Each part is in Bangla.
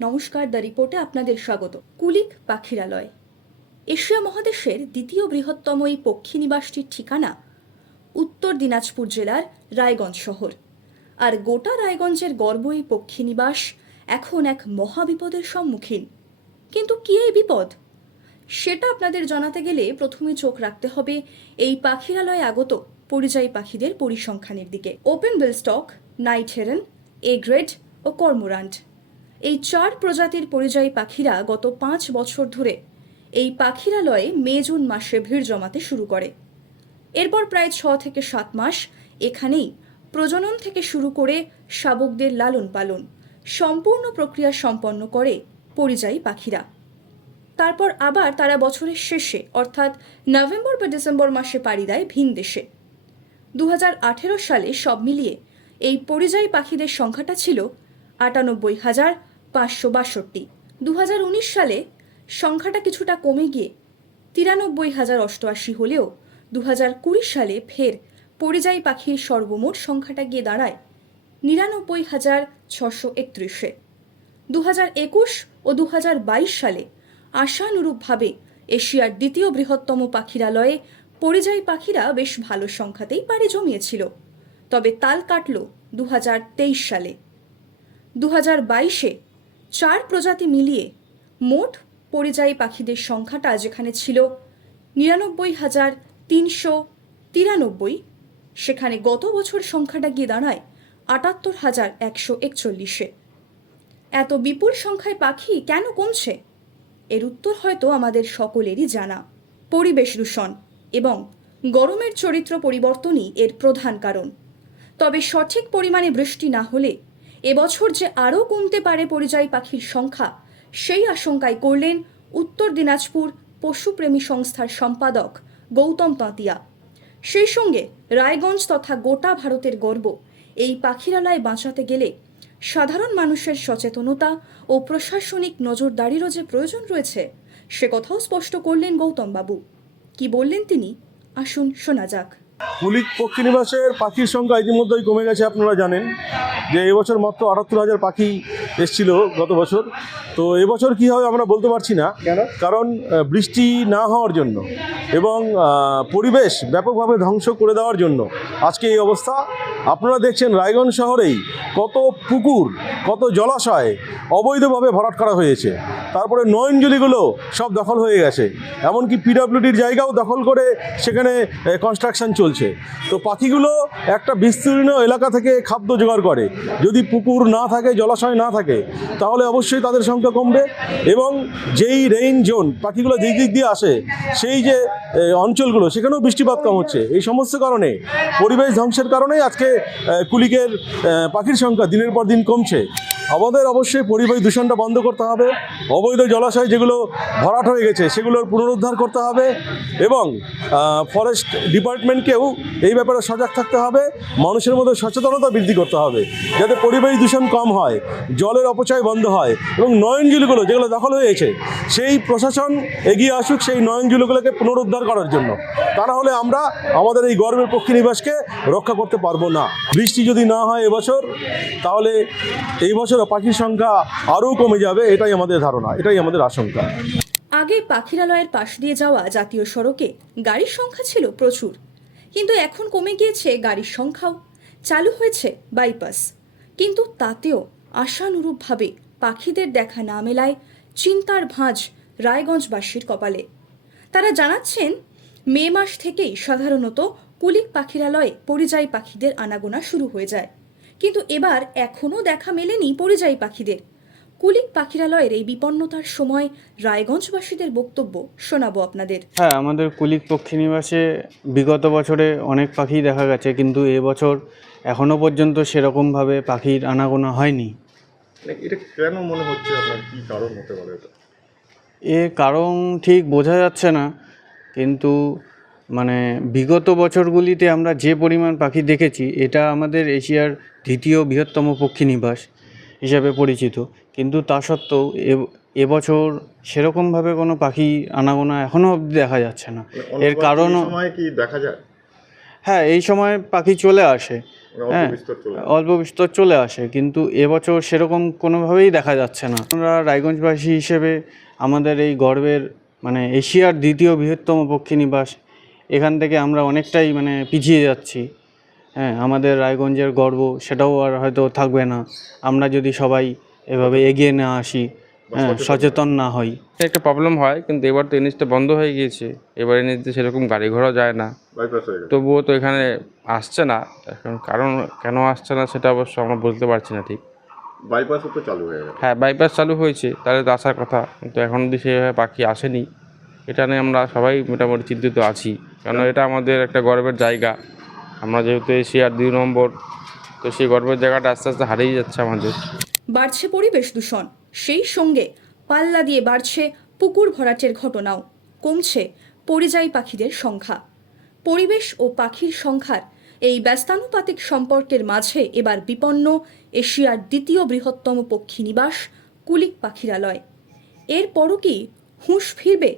নমস্কার, দ্য রিপোর্টে আপনাদের স্বাগত। কুলিক পাখিরালয়। এশিয়া মহাদেশের দ্বিতীয় বৃহত্তম এই পক্ষী নিবাসটির ঠিকানা উত্তর দিনাজপুর জেলার রায়গঞ্জ শহর। আর গোটা রায়গঞ্জের গর্ব এই পক্ষী নিবাস এখন এক মহাবিপদের সম্মুখীন। কিন্তু কি এই বিপদ? সেটা আপনাদের জানাতে গেলে প্রথমে চোখ রাখতে হবে এই পাখিরালয়ে আগত পরিযায়ী পাখিদের পরিসংখ্যানের দিকে। Open bill stork night heron egret ও কর্মোরান্ট এই চার প্রজাতির পরিযায়ী পাখিরা গত পাঁচ বছর ধরে এই পাখিরালয়ে মে জুন মাসে ভিড় জমাতে শুরু করে। এরপর প্রায় ছ থেকে সাত মাস এখানেই প্রজনন থেকে শুরু করে শাবকদের লালন পালন সম্পূর্ণ প্রক্রিয়া সম্পন্ন করে পরিযায়ী পাখিরা। তারপর আবার তারা বছরের শেষে, অর্থাৎ নভেম্বর বা ডিসেম্বর মাসে পাড়ি দেয় ভিন দেশে। দু হাজার আঠেরো সালে সব মিলিয়ে এই পরিযায়ী পাখিদের সংখ্যাটা ছিল আটানব্বই হাজার পাঁচশো বাষট্টি। দু সালে সংখ্যাটা কিছুটা কমে গিয়ে তিরানব্বই হাজার অষ্টআশি হলেও দু কুড়ি সালে ফের পরিযায়ী পাখির সর্বমোট সংখ্যাটা গিয়ে দাঁড়ায় নিরানব্বই হাজার ছশো একত্রিশে। দু একুশ ও দু বাইশ সালে আশানুরূপভাবে এশিয়ার দ্বিতীয় বৃহত্তম পাখিরালয়ে পরিযায়ী পাখিরা বেশ ভালো সংখ্যাতেই পাড়ি জমিয়েছিল, তবে তাল কাটল দু হাজার তেইশ সালে। দু হাজার বাইশে চার প্রজাতি মিলিয়ে মোট পরিযায়ী পাখিদের সংখ্যাটা যেখানে ছিল নিরানব্বই হাজার তিনশো তিরানব্বই। সেখানে গত বছর সংখ্যাটা গিয়ে দাঁড়ায় আটাত্তর হাজার একশো একচল্লিশে। এত বিপুল সংখ্যায় পাখি কেন কমছে? এর উত্তর হয়তো আমাদের সকলেরই জানা। পরিবেশ দূষণ এবং গরমের চরিত্র পরিবর্তনই এর প্রধান কারণ। তবে সঠিক পরিমাণে বৃষ্টি না হলে এবছর যে আরও কমতে পারে পরিযায়ী পাখির সংখ্যা, সেই আশঙ্কায় করলেন উত্তর দিনাজপুর পশুপ্রেমী সংস্থার সম্পাদক গৌতম তাঁতিয়া সেই সঙ্গে রায়গঞ্জ তথা গোটা ভারতের গর্ব, এই পাখিরালয় বাঁচাতে গেলে সাধারণ মানুষের সচেতনতা ও প্রশাসনিক নজরদারিরও যে প্রয়োজন রয়েছে, সে কথাও স্পষ্ট করলেন গৌতম বাবু কি বললেন তিনি? আসুন শোনা যাক। কুলিক পক্ষী নিবাসের পাখির সংখ্যা ইতিমধ্যেই কমে গেছে আপনারা জানেন। যে এবছর মাত্র আটাত্তর হাজার পাখি এসছিল গত বছর। তো এবছর কী হবে আমরা বলতে পারছি না কারণ বৃষ্টি না হওয়ার জন্য এবং পরিবেশ ব্যাপকভাবে ধ্বংস করে দেওয়ার জন্য আজকে এই অবস্থা। আপনারা দেখছেন রায়গঞ্জ শহরেই কত পুকুর, কত জলাশয় অবৈধভাবে ভরাট করা হয়েছে। তারপরে নয়নজলিগুলো সব দখল হয়ে গেছে। এমনকি পিডাব্লিউডির জায়গাও দখল করে সেখানে কনস্ট্রাকশন চলছে। তো পাখিগুলো একটা বিস্তীর্ণ এলাকা থেকে খাদ্য জোগাড় করে। যদি পুকুর না থাকে, জলাশয় না থাকে, তাহলে অবশ্যই তাদের সংখ্যা কমবে এবং যেই রেইন জোন পাখিগুলো যেই দিক দিয়ে আসে, সেই যে অঞ্চলগুলো, সেখানেও বৃষ্টিপাত কম হচ্ছে। এই সমস্ত কারণে পরিবেশ ধ্বংসের কারণেই আজকে কুলিকের পাখির সংখ্যা দিনের পর দিন কমছে। আমাদের অবশ্যই পরিবেশ দূষণটা বন্ধ করতে হবে। অবৈধ জলাশয় যেগুলো ভরাট হয়ে গেছে, সেগুলোর পুনরুদ্ধার করতে হবে এবং ফরেস্ট ডিপার্টমেন্টকেও এই ব্যাপারে সজাগ থাকতে হবে। মানুষের মধ্যে সচেতনতা বৃদ্ধি করতে হবে, যাতে পরিবেশ দূষণ কম হয়, জলের অপচয় বন্ধ হয় এবং নয়নজুলিগুলো যেগুলো দখল হয়েছে সেই প্রশাসন এগিয়ে আসুক, সেই নয়নজুলিগুলোকে পুনরুদ্ধার করার জন্য। তা না হলে আমরা আমাদের এই গর্বের পক্ষী নিবাসকে রক্ষা করতে পারব না। বৃষ্টি যদি না হয় এবছর, তাহলে এই বছর পাখির সংখ্যা আরও কমে যাবে, এটাই আমাদের ধারণা, এটাই আমাদের আশঙ্কা। আগে পাখিরালয়ের পাশ দিয়ে যাওয়া জাতীয় সড়কে গাড়ির সংখ্যা ছিল প্রচুর। কিন্তু এখন কমে গিয়েছে গাড়ির সংখ্যাও। চালু হয়েছে বাইপাস। কিন্তু তাতেও আশানুরূপভাবে পাখিদের দেখা না মেলায় চিন্তার ভাঁজ রায়গঞ্জবাসীর কপালে। তারা জানাচ্ছেন মে মাস থেকেই সাধারণত কুলিক পাখিরালয়ে পরিযায়ী পাখিদের আনাগোনা শুরু হয়ে যায়। কিন্তু এবার এখনও দেখা মেলেনি পরিযায়ী পাখিদের। কুলিক পাখিরালয়ের এই বিপন্নতার সময় রায়গঞ্জবাসীদের বক্তব্য শোনাবো আপনাদের। হ্যাঁ আমাদের কুলিক পক্ষী নিবাসে বিগত বছরে অনেক পাখি দেখা গেছে কিন্তু এবছর এখনও পর্যন্ত সেরকমভাবে পাখির আনাগোনা হয়নি। মানে এটা কেন মনে হচ্ছে আপনার কি কারণ হতে পারে এটা? এর কারণ ঠিক বোঝা যাচ্ছে না। কিন্তু মানে বিগত বছরগুলিতে আমরা যে পরিমাণ পাখি দেখেছি এটা আমাদের এশিয়ার দ্বিতীয় বৃহত্তম পক্ষী নিবাস হিসাবে পরিচিত। কিন্তু তা সত্ত্বেও এ- এবছর সেরকমভাবে কোনো পাখি আনাগোনা এখনও অবধি দেখা যাচ্ছে না। মানে এর কারণও কি দেখা যায়? হ্যাঁ এই সময় পাখি চলে আসে। মানে হ্যাঁ। অল্প বিস্তর চলে আসে কিন্তু এবছর সেরকম কোনোভাবেই দেখা যাচ্ছে না। আমরা রায়গঞ্জবাসী হিসেবে আমাদের এই গর্বের মানে এশিয়ার দ্বিতীয় বৃহত্তম পক্ষী নিবাস। এখান থেকে আমরা অনেকটাই মানে পিছিয়ে যাচ্ছি। হ্যাঁ আমাদের রায়গঞ্জের গর্ব সেটাও আর হয়তো থাকবে না। আমরা যদি সবাই এভাবে এগিয়ে না আসি হ্যাঁ সচেতন না হই। একটা প্রবলেম হয় কিন্তু এবার তো এনএচটা বন্ধ হয়ে গিয়েছে। এবার এনএচতে সেরকম গাড়ি ঘোড়া যায় না। বাইপাস হয়ে গেছে। তবুও তো এখানে আসছে না। এখন কারণ কেন আসছে না সেটা অবশ্য আমরা বলতে পারছি না ঠিক। বাইপাসও তো চালু হয়ে গেছে হ্যাঁ বাইপাস চালু হয়েছে তাহলে তো আসার কথা। কিন্তু এখন অবধি সেভাবে পাখি আসেনি। এটা নিয়ে আমরা সবাই মোটামুটি চিন্তিত আছি। কেন এটা আমাদের একটা গর্বের জায়গা। আমরা যেহেতু এশিয়ার দুই নম্বর তো সেই গর্বের জায়গাটা আস্তে আস্তে হারিয়ে যাচ্ছে আমাদের। বাড়ছে পরিবেশ দূষণ। সেই সঙ্গে পাল্লা দিয়ে বাড়ছে পুকুর ভরাটের ঘটনাও। কমছে পরিযায়ী পাখিদের সংখ্যা। পরিবেশ ও পাখির সংখ্যার এই ব্যস্তানুপাতিক সম্পর্কের মাঝে এবার বিপন্ন এশিয়ার দ্বিতীয় বৃহত্তম পক্ষী নিবাস কুলিক পাখিরালয়। এরপরও কি হুঁশ ফিরবে?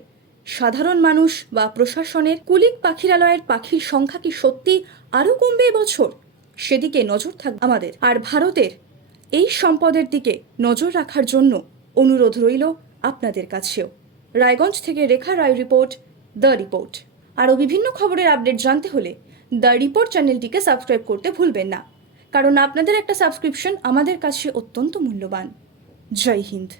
সাধারণ মানুষ বা প্রশাসনের কুলিক পাখিরালয়ের পাখির সংখ্যা কি সত্যি আরও কমবে এবছর? সেদিকে নজর থাকবে আমাদের। আর ভারতের এই সম্পদের দিকে নজর রাখার জন্য অনুরোধ রইল আপনাদের কাছেও। রায়গঞ্জ থেকে Rekha Roy report, the report. আরও বিভিন্ন খবরের আপডেট জানতে হলে দ্য রিপোর্ট চ্যানেলটিকে সাবস্ক্রাইব করতে ভুলবেন না। কারণ আপনাদের একটা সাবস্ক্রিপশন আমাদের কাছে অত্যন্ত মূল্যবান। জয় হিন্দ।